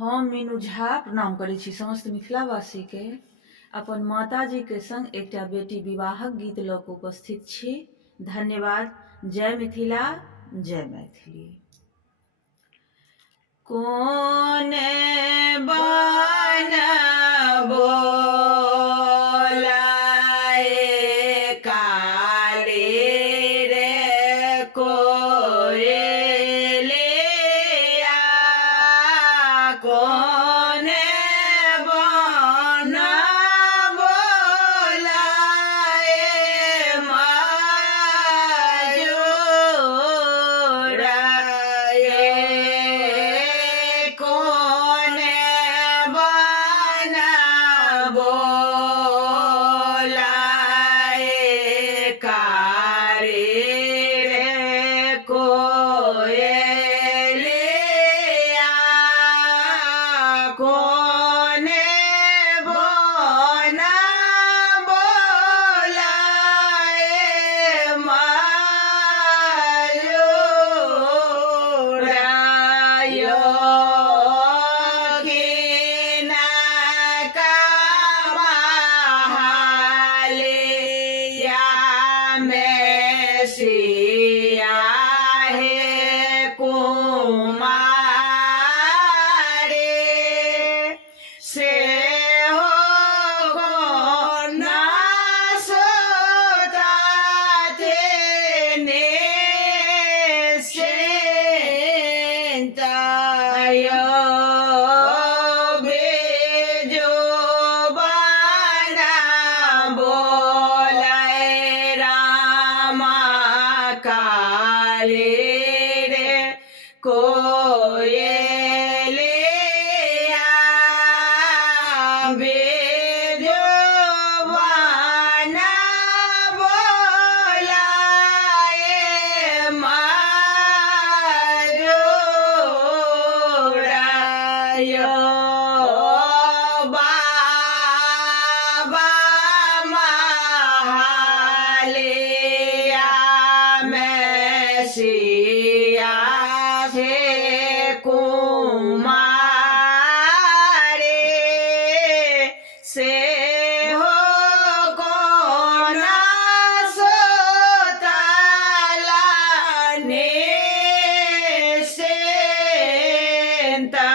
हम मीनू झा प्रणाम करै छी समस्त मिथिलावासी के। अपन माताजी के संग एकटा बेटी विवाहक गीत लऽ कऽ उपस्थित छी। धन्यवाद। जय मिथिला, जय मैथिली। कोने बन बोलाए कारे रे कोयलिया, कोने बन बोलाए मायूरा ये, कोने बन बोलाए कारे रे कोयलिया, कोने बन बोलाए मायूरा यो, किना कमालिया में सिया है कुमारी, से हो कोना सोता थे निश्चिंता यो, बेजो बना बोलाए रामा काले रे कोयलिया, बेजो बना बोलाए मायूरा यो, बाबा महालिया में सिया से कुमारी, से हो कोना सोतला निश्चिंता